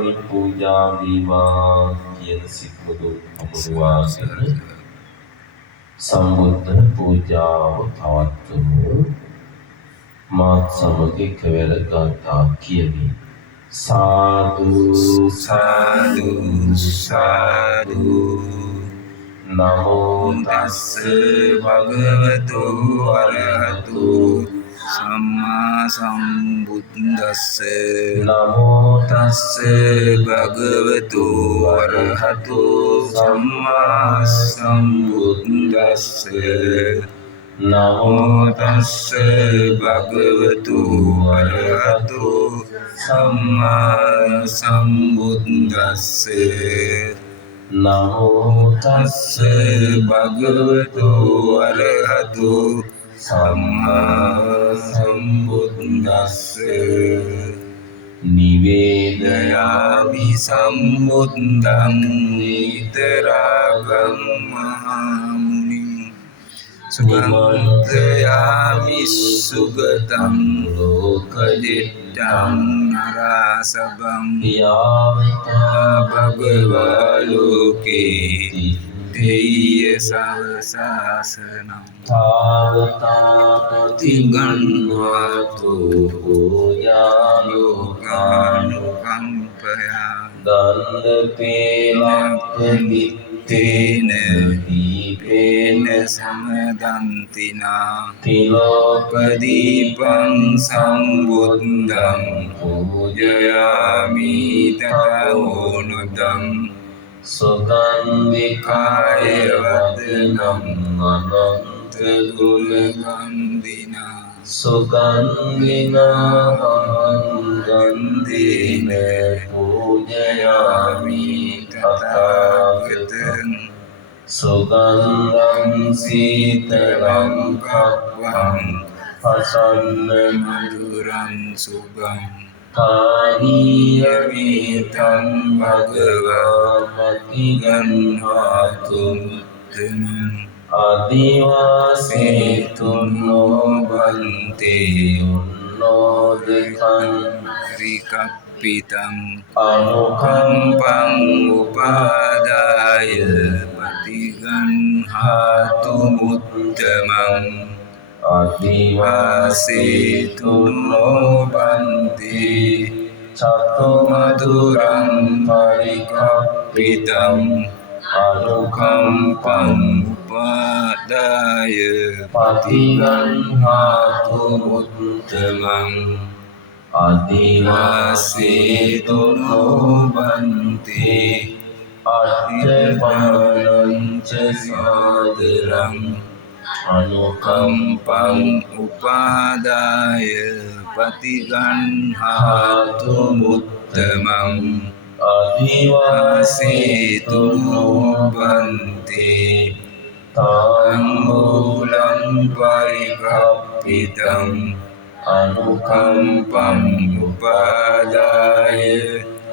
පළවෙනි පූජා වීමා කියන සිත්මුදු අමුණුවාගෙන සම්බුද්ධ පූජාව පවත්වමු. මාත් සමග එකවර ගාථා කියමි. සාදු සාදු සාදු නමෝ තස්ස භගවතු අරහතු සම්මා සම්බුද්දස්ස නමෝ තස්ස භගවතු අරහතු සම්මා සම්බුද්දස්ස නමෝ තස්ස භගවතු අරහතු සම්මා සම්බුද්දස්ස නමෝ තස්ස භගවතු අරහතු සම්මා සම්බුද්දස්ස නිවේදයාමි සම්බුද්ධං විතරාගං මහමුනිං සුගන්ධයාමි සුගතං ලෝකදිට්ඨං නරාසබං යාවතා භගවා ලෝකේ තේය සවසාසනං තාවතා ප්‍රතිගන්වාතු යාලෝකානුකම්පයා දණ්ඩපේලක්ඛමිත්තේන දීපේන සමදන්තිනා තිලෝකදීපං සම්බුද්ධං පූජයාමි තථාගතං සුගන්ධිකාය වදනම් අනන්ත ගුණගන්ධිනා සුගන්ධිනාංගන්ධේන පූජයාමි තථාගතං සුගන්ධං සීතලං කප්පං පසන්න මధుරං සුභං පානීයමේතං භගවා පටිගන්හාතු මුත්තමං ආදිවාසේතුන්නෝ බන්තේ උන්නෝදකං රිකප්පිතං අනුකම්පං උපාදාය පටිගන්හාතු මුත්තමං ආදිවාසේතුන්නෝ බන්තේ චතුමදුරං පරිකප්පිතං අනුකම්පං උපාදාය පටිගන්හාතු මුත්තමං ආදිවාසේතුන්නෝ බන්තේ අත්ථපානං ච සාදරං අනුකම්පං උපාදාය පටිගන්හාතු මුත්තමං ආදිවාසේතුන්නෝ බන්තේ තාංගූලං පරිකප්පිතං අනුකම්පං උපාදාය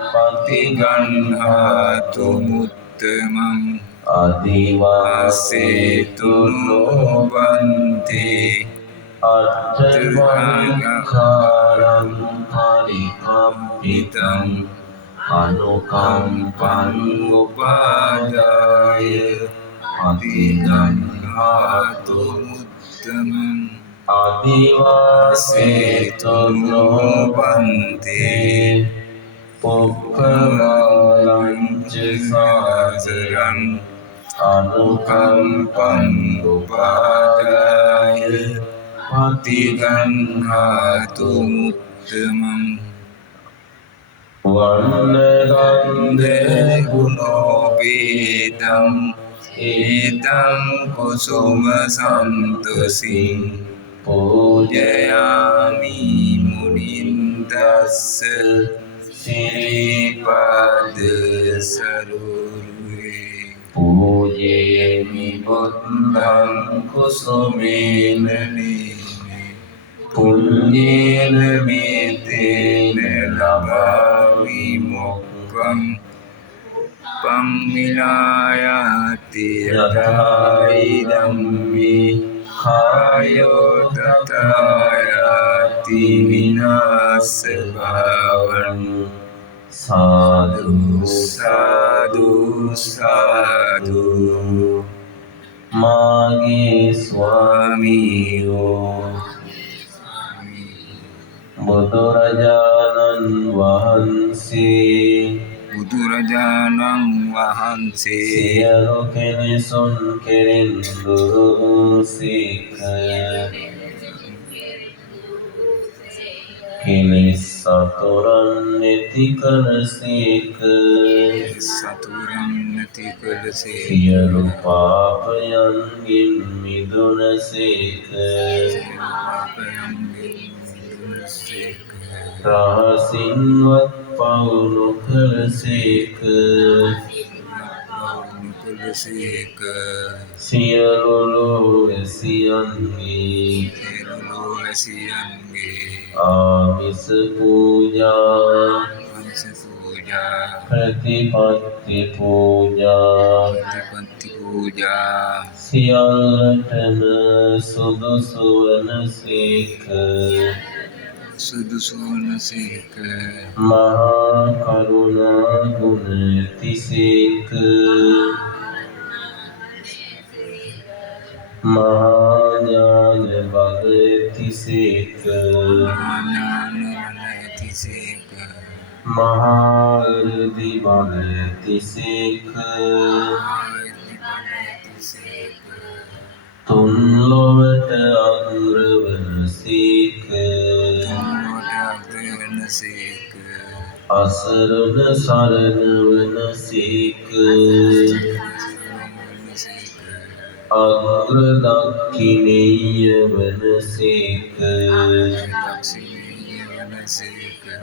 පටිගන්හාතු මුත්තමං ආදිවාසේතුන්නෝ බන්තේ අත්ථංකාරං පරිකප්පිතං අනුකම්පං උපාදාය පටිගන්හාතු මුත්තමං ආදිවාසේතුන්නෝ බන්තේ පුප්පමාලං ච සාසරං අනුකම්පං උපාදාය පටිගන්හාතු මුත්තමං වන්නගන්ධේ ගුණෝපේතං ඒතං කුසුම සන්තසින් පූජයාමි මුනින්දස්ස සිරිපද සරුවේ පූජේමි බුද්ධං කුසුමේන පුඤ්ඤේන මේතේන ලබාමි මොක්ඛං පම්මිලායති යථායි ධම්මේ කායෝ තථායති විනාශ භාවං සාදු සාදු සාදු. මාගේ ස්වාමීයෝ බුදුරජාණන් වහන්සේ බුදුරජාණන් වහන්සේ සියලු කෙලෙසුන් කෙරෙන් දුරු සීක. කෙලෙස් සතුරන් නැති කලසේක. සතුරන් නැති කළසේ සියලු පාපයන්ගෙන් මිදුනසේක. රහසින්වත් පව් නොකළසේක. කළසේක. සියලු ලෝවැසියන්ගේ ලෝවැසියන්ගේ ආමිස පූජා වංශ පූජා ප්‍රතිපත්ති පූජා ප්‍රතිපත්ති පූජා සියල්ලටම සුදුසු වනසේක. සුදුසු වනසේක. මහා කරුණා ගුණ ඇතිසේක. මහා ඥාන බල ඇතිසේක. ඥාන වන ඇතිසේක. මහා ඍද්ධි බල ඇතිසේක. තුන් ලොවට අග්‍ර වනසේක. අසරණ සරණ වනසේක. අග්‍ර දක්ඛිනේය වනසේක.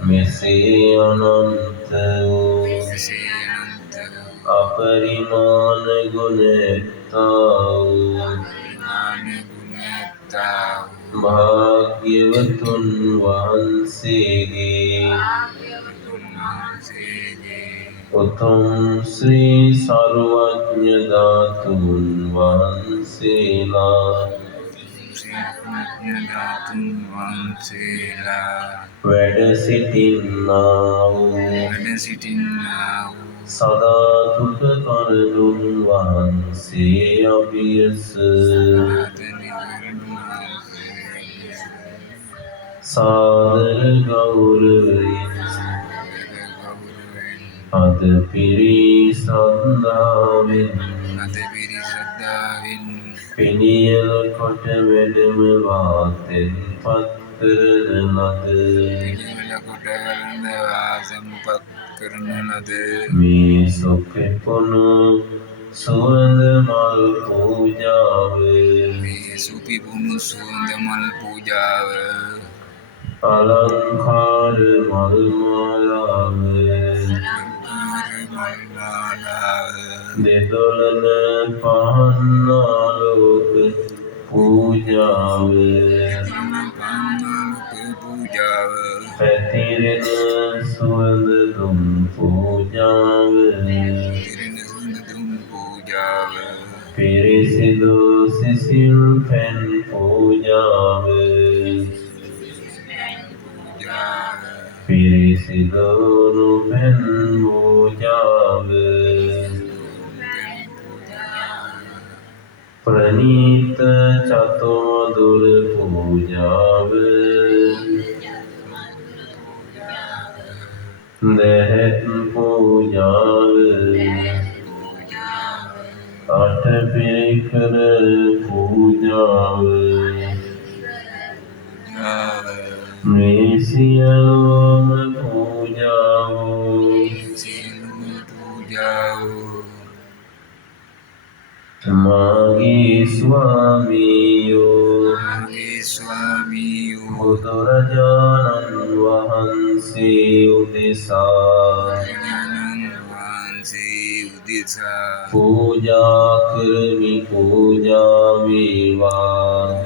මෙසේ අනන්ත වූ අපරිමාණ ගුණ ඇත්තා වූ භාග්‍යවතුන් වහන්සේගේ උතුම් ශ්‍රී සර්වඥ ධාතුන් වහන්සේලා වැඩ සිටින්නා වූ සදාතුක කරදුන් වහන්සේ අභියස සාදර ගෞරවයෙන් අද පිරී ශ්‍රද්ධාවෙන් පිළියෙල කොට වැඩම වාතෙන් පත් කරන ලද මේ සුපිපුණු සුවඳ මල් පූජාව අලංකාර මල් මාලාව දෙදොලන පහන් ආලෝක පූජාව පැතිරෙන සුවඳ දුම් පූජාව පිරිසිදු සිසිල් පැන් පූජාව පිරිසිදු පැන් පූජාව ප්‍රණීත චතුමදුර පූජාව දැහැත් පූජාව අටපිරිකර පූජාව මේ සියලුම පූජාව මාගේ ස්වාමීයෝ බුදුරජාණන් වහන්සේ උදෙසා පූජා කරමි. පූජා වේවා.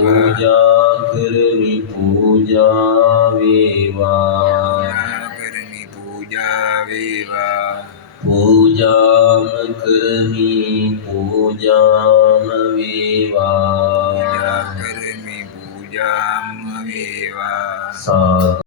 පූජා කරමි. පූජා වේවා. පූජාම කරමි. පූජාම වේවා. සාදු